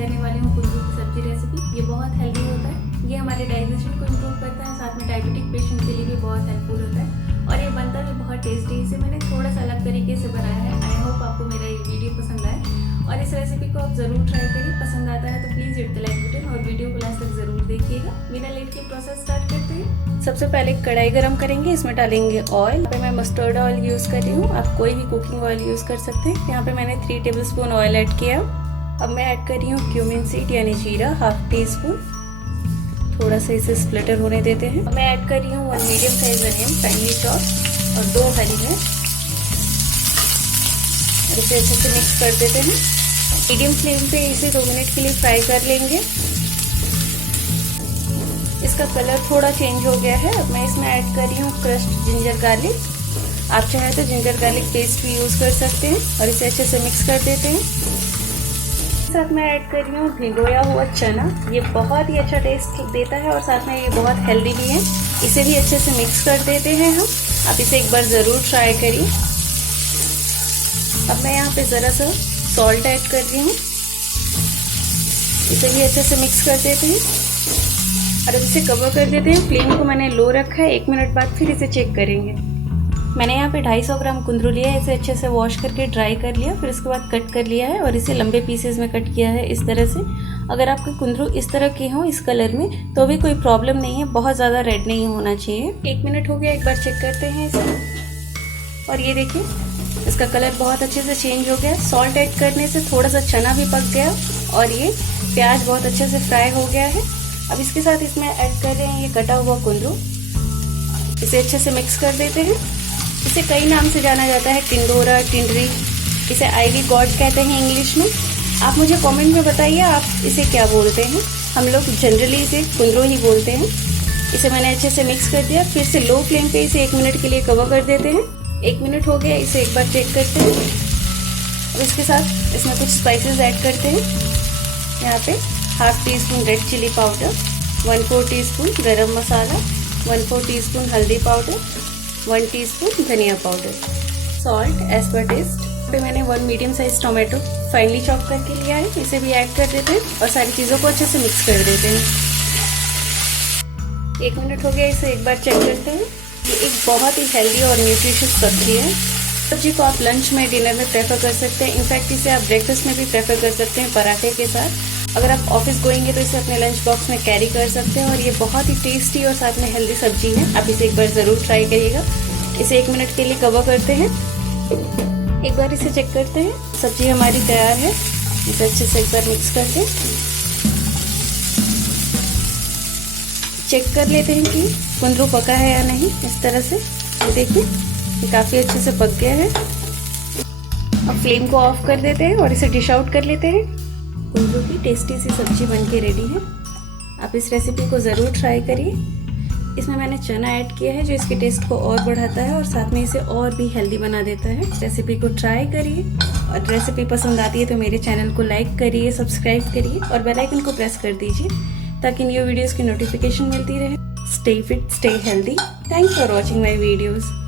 करने वाली हूँ कुंदरू की सब्जी रेसिपी। ये बहुत हेल्दी होता है, ये हमारे डाइजेशन को इम्प्रूव करता है, साथ में डायबिटिक पेशेंट के लिए भी बहुत हेल्पफुल होता है और ये बनता भी बहुत टेस्टी। इसे मैंने थोड़ा सा अलग तरीके से बनाया है। आई होप आपको मेरा ये वीडियो पसंद आए और इस रेसिपी को आप ज़रूर ट्राई करिए। पसंद आता है तो please hit the like button और वीडियो को लास्ट तक ज़रूर देखिएगा। बिना लेट के प्रोसेस स्टार्ट करते हैं। सबसे पहले कढ़ाई गरम करेंगे, इसमें डालेंगे ऑयल। यहाँ पे मैं मस्टर्ड ऑयल यूज़ कर रही हूँ, आप कोई भी कुकिंग ऑयल यूज़ कर सकते हैं। यहाँ पे मैंने 3 टेबलस्पून ऑयल ऐड किया। अब मैं ऐड कर रही हूँ क्यूमिन सीड यानी जीरा, हाफ टी स्पून। थोड़ा सा इसे स्प्लिटर होने देते हैं। अब मैं ऐड कर रही हूँ 1 medium size onion finally chop और 2 हरी मिर्च। इसे अच्छे से मिक्स कर देते हैं। मीडियम फ्लेम पे इसे 2 मिनट के लिए फ्राई कर लेंगे। इसका कलर थोड़ा चेंज हो गया है। अब मैं इसमें ऐड कर रही हूँ क्रश्ड जिंजर गार्लिक। आप चाहें तो जिंजर गार्लिक पेस्ट भी यूज़ कर सकते हैं और इसे अच्छे से मिक्स कर देते हैं। साथ में ऐड कर रही हूँ भिगोया हुआ चना। ये बहुत ही अच्छा टेस्ट देता है और साथ में ये बहुत हेल्दी भी है। इसे भी अच्छे से मिक्स कर देते हैं हम। आप इसे एक बार ज़रूर ट्राई करिए। अब मैं यहाँ पे ज़रा सा सॉल्ट ऐड कर रही हूँ। इसे भी अच्छे से मिक्स कर देते हैं और अब इसे कवर कर देते हैं। फ्लेम को मैंने लो रखा है। 1 मिनट बाद फिर इसे चेक करेंगे। मैंने यहाँ पे 250 ग्राम कुंदरू लिया है। इसे अच्छे से वॉश करके ड्राई कर लिया, फिर इसके बाद कट कर लिया है और इसे लंबे पीसेस में कट किया है इस तरह से। अगर आपके कुंदरू इस तरह के हों इस कलर में तो भी कोई प्रॉब्लम नहीं है, बहुत ज़्यादा रेड नहीं होना चाहिए। 1 मिनट हो गया, एक बार चेक करते हैं इसे और ये देखिए इसका कलर बहुत अच्छे से चेंज हो गया। सॉल्ट ऐड करने से थोड़ा सा चना भी पक गया और ये प्याज बहुत अच्छे से फ्राई हो गया है। अब इसके साथ इसमें ऐड कर रहे हैं ये कटा हुआ कुंदरू। इसे अच्छे से मिक्स कर देते हैं। इसे कई नाम से जाना जाता है, टिंडोरा, टिंडरी, इसे आइवी गॉड कहते हैं इंग्लिश में। आप मुझे कमेंट में बताइए आप इसे क्या बोलते हैं। हम लोग जनरली इसे कुंदरू ही बोलते हैं। इसे मैंने अच्छे से मिक्स कर दिया। फिर से लो फ्लेम पे इसे 1 मिनट के लिए कवर कर देते हैं। 1 मिनट हो गया, इसे एक बार चेक करते हैं। और इसके साथ इसमें कुछ स्पाइसेस ऐड करते हैं। यहाँ पे half teaspoon red chilli powder, 1/4 teaspoon garam masala, 1/4 teaspoon हल्दी पाउडर, 1 टीस्पून धनिया powder, salt as per taste. पे मैंने 1 medium size tomato finely chop करके लिया है। इसे भी ऐड कर देते हैं और सारी चीज़ों को अच्छे से मिक्स कर देते हैं। 1 मिनट हो गया, इसे एक बार चेक करते हैं। ये एक बहुत ही हेल्दी और न्यूट्रिशियस सब्जी है। सब्जी को आप लंच में, डिनर में प्रेफर कर सकते हैं। इनफैक्ट इसे आप ब्रेकफास्ट में भी प्रेफर कर सकते हैं पराठे के साथ। अगर आप ऑफिस गोइंगे तो इसे अपने लंच बॉक्स में कैरी कर सकते हैं और ये बहुत ही टेस्टी और साथ में हेल्दी सब्जी है। आप इसे एक बार ज़रूर ट्राई करिएगा। इसे 1 मिनट के लिए कवर करते हैं। एक बार इसे चेक करते हैं। सब्जी हमारी तैयार है। इसे अच्छे से एक बार मिक्स करके चेक कर लेते हैं कि कुंदरू पका है या नहीं। इस तरह से देखिए ये काफ़ी अच्छे से पक गया है। अब फ्लेम को ऑफ कर देते हैं और इसे डिश आउट कर लेते हैं। कुंदरू की टेस्टी सी सब्जी बनके रेडी है। आप इस रेसिपी को ज़रूर ट्राई करिए। इसमें मैंने चना ऐड किया है जो इसके टेस्ट को और बढ़ाता है और साथ में इसे और भी हेल्दी बना देता है। इस रेसिपी को ट्राई करिए और रेसिपी पसंद आती है तो मेरे चैनल को लाइक करिए, सब्सक्राइब करिए और बेल आइकन को प्रेस कर दीजिए ताकि न्यू वीडियोस की नोटिफिकेशन मिलती रहे। Stay fit, stay healthy. Thanks for watching my videos.